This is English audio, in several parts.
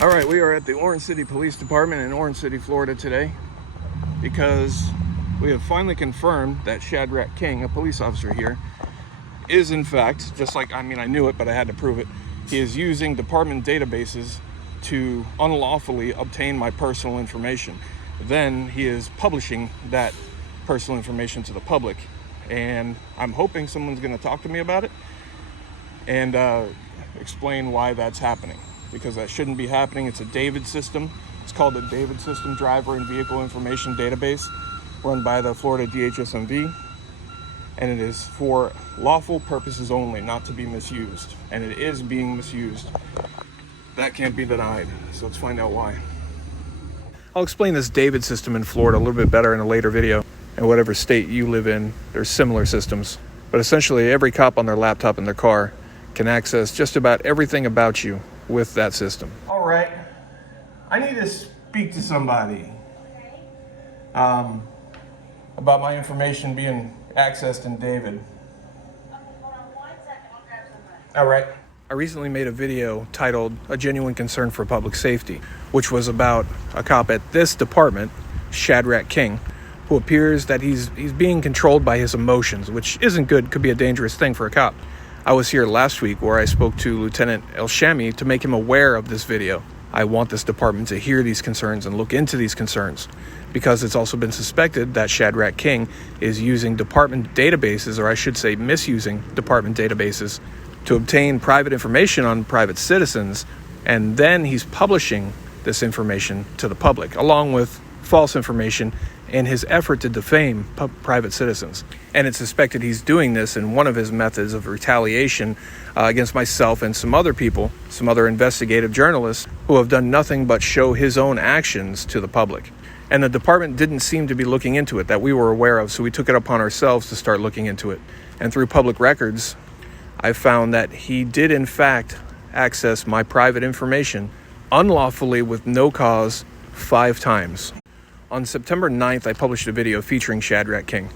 All right, we are at the Orange City Police Department in Orange City, Florida today because we have finally confirmed that Shadrach King, a police officer here, is in fact, just like, I knew it, but I had to prove it. He is using department databases to unlawfully obtain my personal information. Then he is publishing that personal information to the public. And I'm hoping someone's going to talk to me about it and explain why that's happening, because that shouldn't be happening. It's a David system. It's called the David System Driver and Vehicle Information Database, run by the Florida DHSMV, and it is for lawful purposes only, not to be misused. And it is being misused. That can't be denied. So let's find out why. I'll explain this David system in Florida a little bit better in a later video. In whatever state you live in, there's similar systems. But essentially, every cop on their laptop in their car can access just about everything about you with that system. All right, I need to speak to somebody about my information being accessed in David. Hold on 1 second, I'll grab somebody. All right. I recently made a video titled "A Genuine Concern for Public Safety," which was about a cop at this department, Shadrach King, who appears that he's being controlled by his emotions, which isn't good, could be a dangerous thing for a cop. I was here last week where I spoke to Lieutenant El-Shami to make him aware of this video. I want this department to hear these concerns and look into these concerns, because it's also been suspected that Shadrach King is using department databases, or I should say misusing department databases, to obtain private information on private citizens, and then he's publishing this information to the public, along with false information in his effort to defame private citizens. And it's suspected he's doing this in one of his methods of retaliation against myself and some other people, some other investigative journalists who have done nothing but show his own actions to the public. And the department didn't seem to be looking into it that we were aware of, so we took it upon ourselves to start looking into it. And through public records, I found that he did in fact access my private information unlawfully with no cause 5 times. On September 9th, I published a video featuring Shadrach King.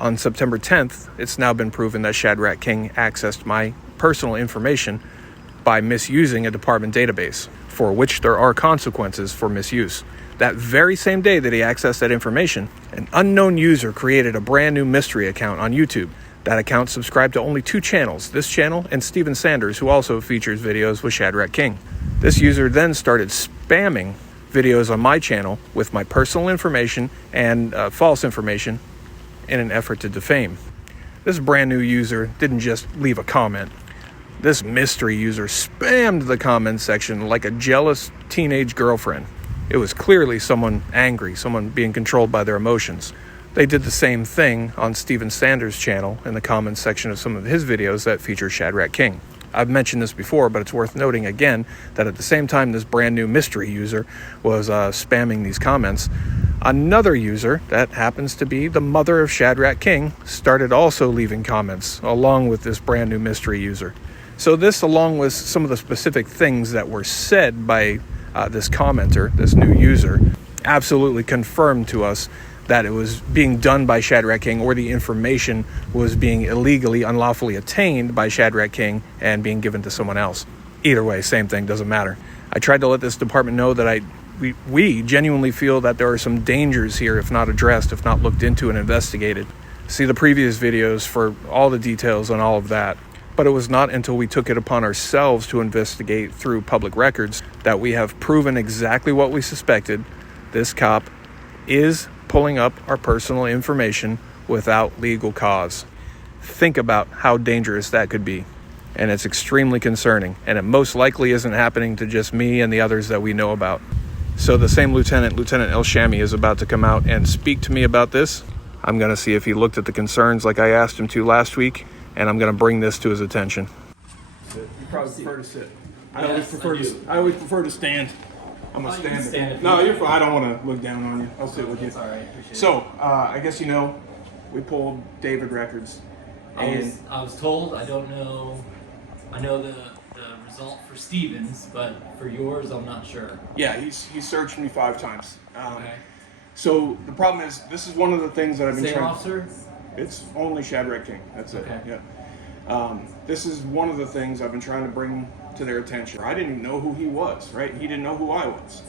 On September 10th, it's now been proven that Shadrach King accessed my personal information by misusing a department database, for which there are consequences for misuse. That very same day that he accessed that information, an unknown user created a brand new mystery account on YouTube. That account subscribed to only 2 channels, this channel and Steven Sanders, who also features videos with Shadrach King. This user then started spamming videos on my channel with my personal information and false information in an effort to defame. This brand new user didn't just leave a comment. This mystery user spammed the comment section like a jealous teenage girlfriend. It was clearly someone angry, someone being controlled by their emotions. They did the same thing on Steven Sanders' channel in the comments section of some of his videos that feature Shadrach King. I've mentioned this before, but it's worth noting again that at the same time this brand new mystery user was spamming these comments, another user that happens to be the mother of Shadrach King started also leaving comments along with this brand new mystery user. So this, along with some of the specific things that were said by this commenter, this new user, absolutely confirmed to us that it was being done by Shadrach King, or the information was being illegally, unlawfully attained by Shadrach King and being given to someone else. Either way, same thing, doesn't matter. I tried to let this department know that we genuinely feel that there are some dangers here if not addressed, if not looked into and investigated. See the previous videos for all the details on all of that. But it was not until we took it upon ourselves to investigate through public records that we have proven exactly what we suspected. This cop is pulling up our personal information without legal cause. Think about how dangerous that could be. And it's extremely concerning. And it most likely isn't happening to just me and the others that we know about. So the same Lieutenant El-Shami, is about to come out and speak to me about this. I'm going to see if he looked at the concerns like I asked him to last week, and I'm going to bring this to his attention. You probably prefer to sit. I always prefer to stand. I'm a stander. No, you're fine. I don't want to look down on you. I'll sit with you. It's all right. Appreciate So, I guess you know, we pulled David records. I was told. I don't know. I know the result for Stevens, but for yours, I'm not sure. Yeah, he searched me 5 times. Okay. So the problem is, this is one of the things that I've been Same trying. officer? It's only Shadrach King. That's it. Okay. Yeah. This is one of the things I've been trying to bring to their attention. I didn't even know who he was, right? He didn't know who I was.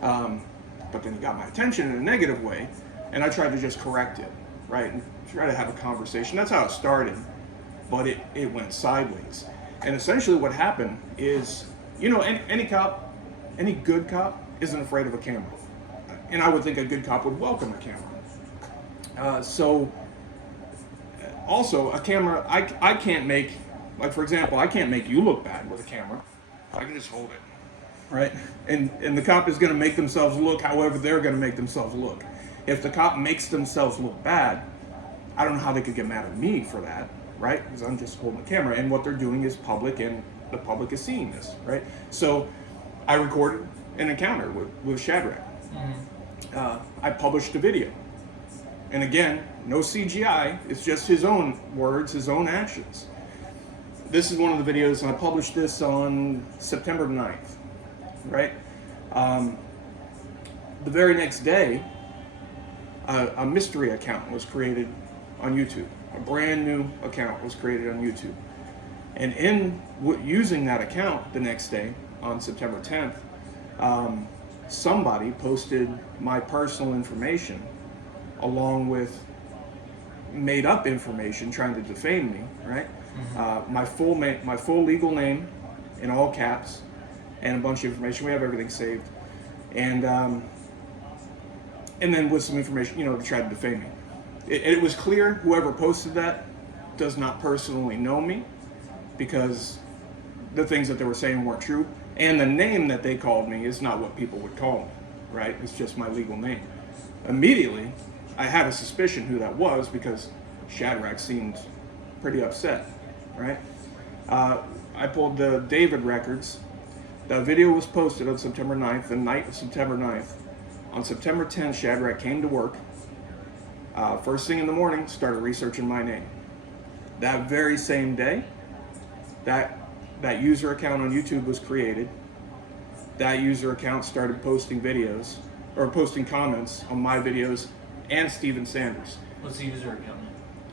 But then he got my attention in a negative way, and I tried to just correct it, right? And try to have a conversation. That's how it started, but it went sideways. And essentially what happened is, you know, any cop, any good cop isn't afraid of a camera. And I would think a good cop would welcome a camera. Also, a camera, I can't make, like for example, I can't make you look bad with a camera. I can just hold it, right? And the cop is going to make themselves look however they're going to make themselves look. If the cop makes themselves look bad, I don't know how they could get mad at me for that, right? Because I'm just holding the camera, and what they're doing is public, and the public is seeing this, right? So I recorded an encounter with Shadrach. I published a video. And again, no CGI, it's just his own words, his own actions. This is one of the videos, and I published this on September 9th, right? The very next day, a mystery account was created on YouTube. A brand new account was created on YouTube. And in using that account the next day, on September 10th, somebody posted my personal information along with made up information trying to defame me, right? My full legal name in all caps and a bunch of information. We have everything saved. And then with some information, you know, to try to defame me. It was clear whoever posted that does not personally know me, because the things that they were saying weren't true. And the name that they called me is not what people would call me, right? It's just my legal name. Immediately, I had a suspicion who that was, because Shadrach seemed pretty upset, right? I pulled the David records. The video was posted on September 9th, the night of September 9th. On September 10th, Shadrach came to work. First thing in the morning, started researching my name. That very same day, that user account on YouTube was created. That user account started posting videos, or posting comments on my videos and Steven Sanders. What's the user account?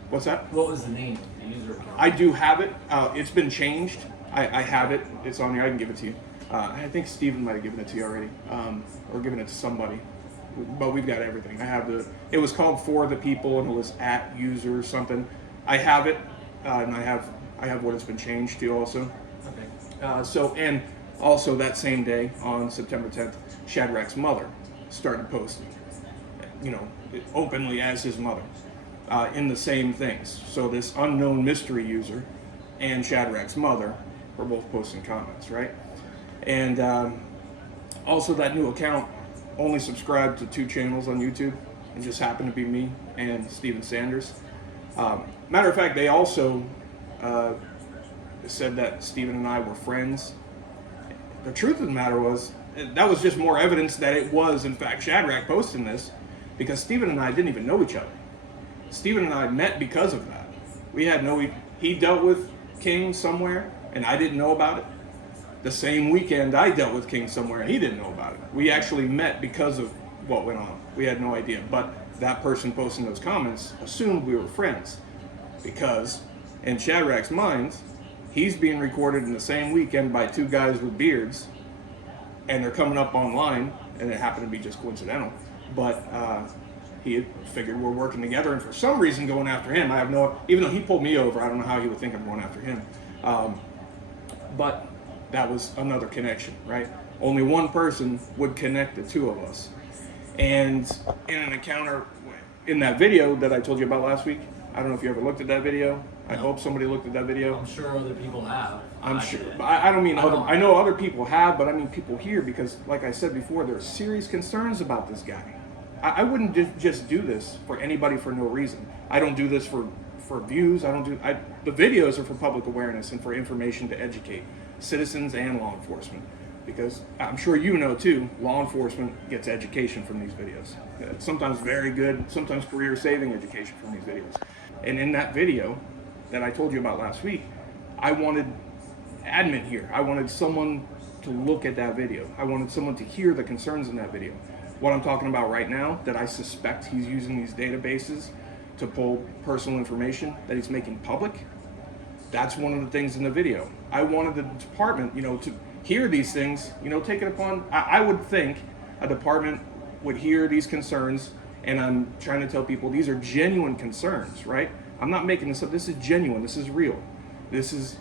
What's that? What was the name of the user account? I do have it. It's been changed. I have it. It's on here. I can give it to you. I think Steven might have given it to you already, or given it to somebody. But we've got everything. I have it was called For the People, and it was @user something. I have it, and I have what it's been changed to also. Okay. And also that same day, on September 10th, Shadrach's mother started posting, you know, openly as his mother, in the same things. So this unknown mystery user and Shadrach's mother were both posting comments, right? And also that new account only subscribed to 2 channels on YouTube. It just happened to be me and Steven Sanders. Matter of fact, they also said that Steven and I were friends. The truth of the matter was, that was just more evidence that it was, in fact, Shadrach posting this, because Steven and I didn't even know each other. Steven and I met because of that. He dealt with King somewhere, and I didn't know about it. The same weekend, I dealt with King somewhere, and he didn't know about it. We actually met because of what went on. We had no idea, but that person posting those comments assumed we were friends, because in Shadrach's mind, he's being recorded in the same weekend by 2 guys with beards, and they're coming up online, and it happened to be just coincidental. But he had figured we're working together, and for some reason going after him. Even though he pulled me over, I don't know how he would think I'm going after him. But that was another connection, right? Only one person would connect the 2 of us. And in an encounter in that video that I told you about last week, I don't know if you ever looked at that video. I hope somebody looked at that video. I'm sure other people have. I'm sure. I don't mean other. I know other people have, but I mean people here, because, like I said before, there are serious concerns about this guy. I wouldn't just do this for anybody for no reason. I don't do this for views. The videos are for public awareness and for information to educate citizens and law enforcement, because I'm sure you know too, law enforcement gets education from these videos. Sometimes very good, sometimes career-saving education from these videos. And in that video that I told you about last week, I wanted admin here. I wanted someone to look at that video. I wanted someone to hear the concerns in that video. What I'm talking about right now, that I suspect he's using these databases to pull personal information that he's making public, That's one of the things in the video. I wanted the department, to hear these things, take it upon. I would think a department would hear these concerns, and I'm trying to tell people these are genuine concerns, right? I'm not making this up. This is genuine. This is real. This is,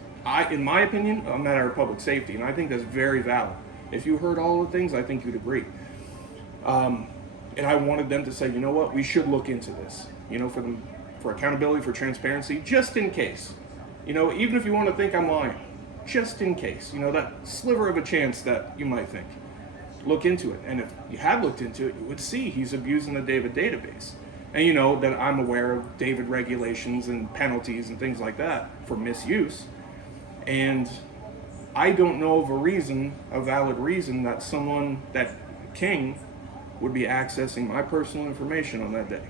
in my opinion, a matter of public safety, and I think that's very valid. If you heard all the things, I think you'd agree. And I wanted them to say, you know what, we should look into this, for accountability, for transparency, just in case. Even if you want to think I'm lying, just in case, that sliver of a chance that you might think. Look into it. And if you had looked into it, you would see he's abusing the David database. And that I'm aware of David regulations and penalties and things like that for misuse. And I don't know of a valid reason that King would be accessing my personal information on that day.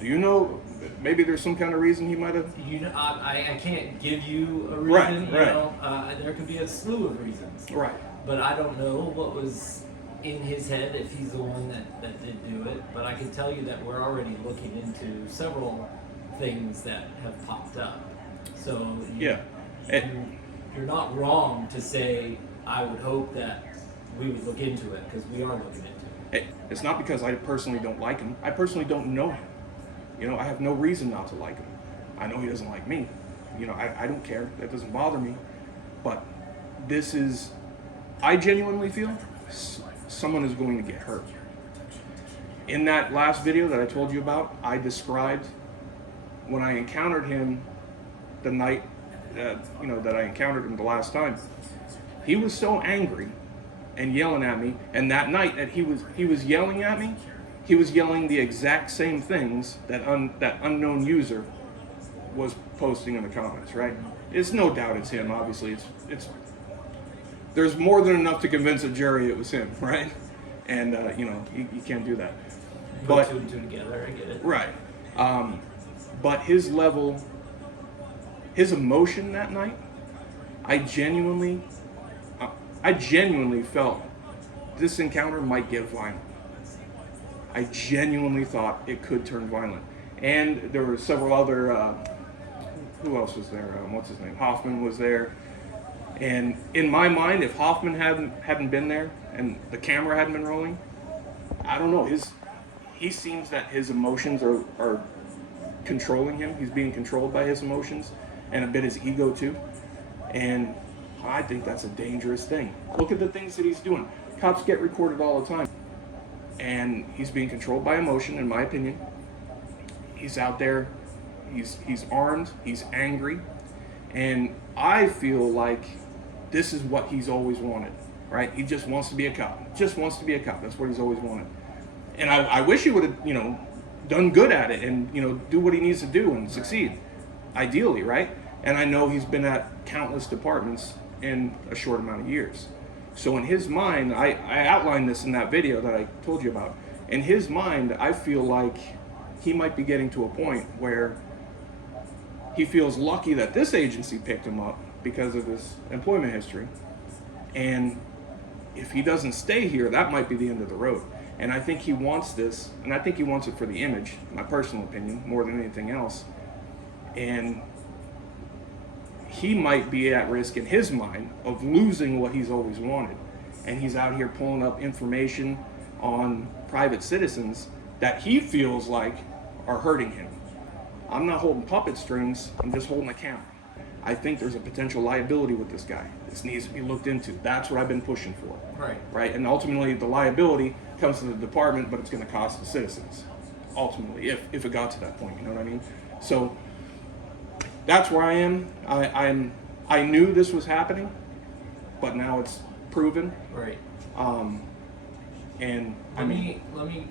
Do you know, maybe there's some kind of reason he might have? I can't give you a reason. Right. There could be a slew of reasons. Right. But I don't know what was in his head if he's the one that did do it. But I can tell you that we're already looking into several things that have popped up. So yeah, you're not wrong to say I would hope that we would look into it, because we are looking into it. It's not because I personally don't like him. I personally don't know him. I have no reason not to like him. I know he doesn't like me. I don't care. That doesn't bother me. But I genuinely feel someone is going to get hurt. In that last video that I told you about, I described when I encountered him the night, that I encountered him the last time. He was so angry and yelling at me, and that night that he was yelling at me, he was yelling the exact same things that that unknown user was posting in the comments, right? It's no doubt it's him, obviously. It's there's more than enough to convince a jury it was him, right? And you can't do that. Put two and two together, I get it. Right. But his emotion that night, I genuinely felt this encounter might get violent. I genuinely thought it could turn violent. And there were several other, who else was there? What's his name? Hoffman was there. And in my mind, if Hoffman hadn't been there and the camera hadn't been rolling, I don't know. He seems that his emotions are controlling him. He's being controlled by his emotions and a bit his ego too. And I think that's a dangerous thing. Look at the things that he's doing. Cops get recorded all the time. And he's being controlled by emotion, in my opinion. He's out there, he's armed, he's angry. And I feel like this is what he's always wanted, right? He just wants to be a cop. Just wants to be a cop. That's what he's always wanted. And I wish he would have, done good at it and, do what he needs to do and succeed, ideally, right? And I know he's been at countless departments in a short amount of years. So in his mind, I outlined this in that video that I told you about. In his mind, I feel like he might be getting to a point where he feels lucky that this agency picked him up because of his employment history. And if he doesn't stay here, that might be the end of the road. And I think he wants this, and I think he wants it for the image, my personal opinion, more than anything else. And he might be at risk in his mind of losing what he's always wanted. And he's out here pulling up information on private citizens that he feels like are hurting him. I'm not holding puppet strings, I'm just holding a camera. I think there's a potential liability with this guy. This needs to be looked into. That's what I've been pushing for. Right? And ultimately the liability comes to the department, but it's going to cost the citizens. Ultimately, if it got to that point, you know what I mean? So that's where I am. I knew this was happening, but now it's proven. Right. And let me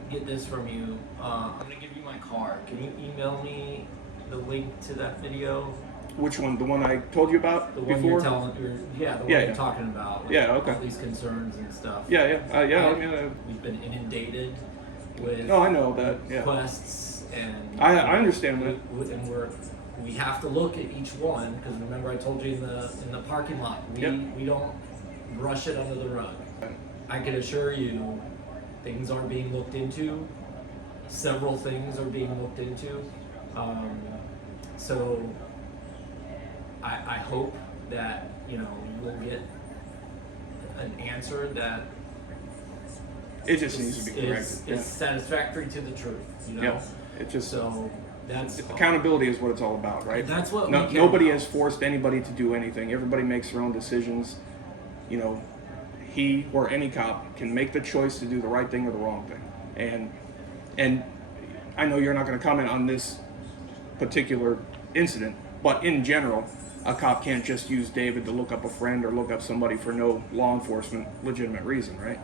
get this from you. I'm gonna give you my card. Can you email me the link to that video? Which one? The one I told you about the one before? You're telling, you're talking about. With Yeah, okay. All these concerns and stuff. We've been inundated with. No, I know that. Yeah. Requests and. I understand that. And we have to look at each one, because remember I told you in the parking lot, we don't brush it under the rug. I can assure you, things are being looked into. Several things are being looked into. So I hope that, we'll get an answer that It just needs to be corrected. is satisfactory to the truth, Yeah. It just So that's accountability is what it's all about, right? That's what we care nobody about. has forced anybody to do anything. Everybody makes their own decisions. He or any cop can make the choice to do the right thing or the wrong thing. And I know you're not going to comment on this particular incident, but in general, a cop can't just use David to look up a friend or look up somebody for no law enforcement legitimate reason, right?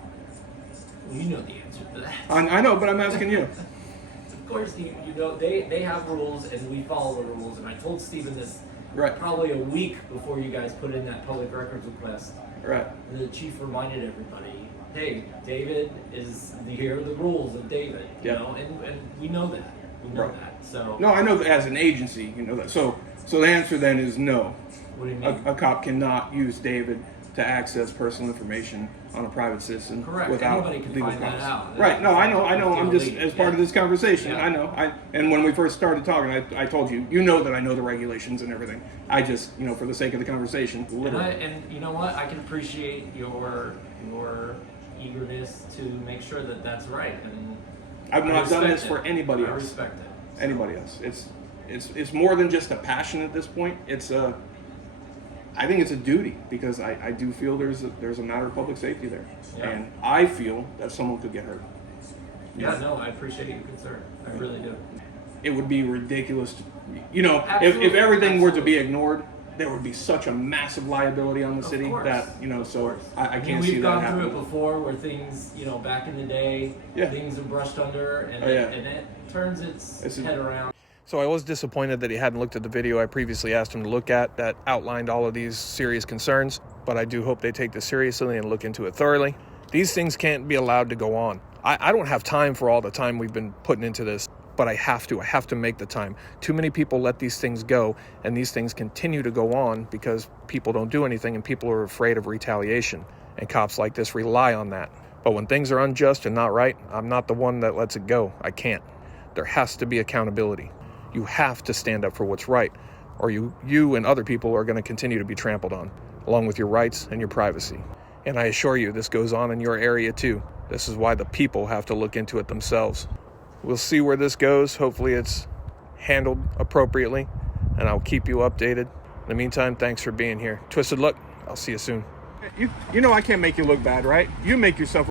You know the answer to that. I know, but I'm asking you. Of course, they have rules and we follow the rules. And I told Stephen this Right. probably a week before you guys put in that public records request. Right. The chief reminded everybody, hey, David here are the rules of David, Yeah. and we know that. We know Right. that. So No, I know that as an agency, you know that. So the answer then is no. what do you mean? A cop cannot use David to access personal information on a private citizen Correct. without Anybody can legal find that cause. out. Right. No, I know. I'm just Legally, as part of this conversation. Yeah. I know. And when we first started talking, I told you, that I know the regulations and everything. I just, for the sake of the conversation, literally. And you know what? I can appreciate your eagerness to make sure that that's right. And I've I not done respect this it. for anybody I else. respect it. So, Anybody else. It's more than just a passion at this point. I think it's a duty because I do feel there's a matter of public safety there, Yeah. and I feel that someone could get hurt. Yeah, no, I appreciate your concern. I really do. It would be ridiculous to, if Absolutely, everything were to be absolutely. ignored, there would be such a massive liability on the Of city course. that so I can't we've see that gone happening. through it before where things, back in the day, Yeah. things are brushed under and, Oh, yeah. and it turns its It's a- head around. So I was disappointed that he hadn't looked at the video I previously asked him to look at that outlined all of these serious concerns, but I do hope they take this seriously and look into it thoroughly. These things can't be allowed to go on. I don't have time for all the time we've been putting into this, but I have to make the time. Too many people let these things go, and these things continue to go on because people don't do anything and people are afraid of retaliation, and cops like this rely on that. But when things are unjust and not right, I'm not the one that lets it go. I can't. There has to be accountability. You have to stand up for what's right, or you and other people are going to continue to be trampled on, along with your rights and your privacy. And I assure you, this goes on in your area too. This is why the people have to look into it themselves. We'll see where this goes. Hopefully it's handled appropriately, and I'll keep you updated. In the meantime, thanks for being here. Twisted Look, I'll see you soon. You know I can't make you look bad, right? You make yourself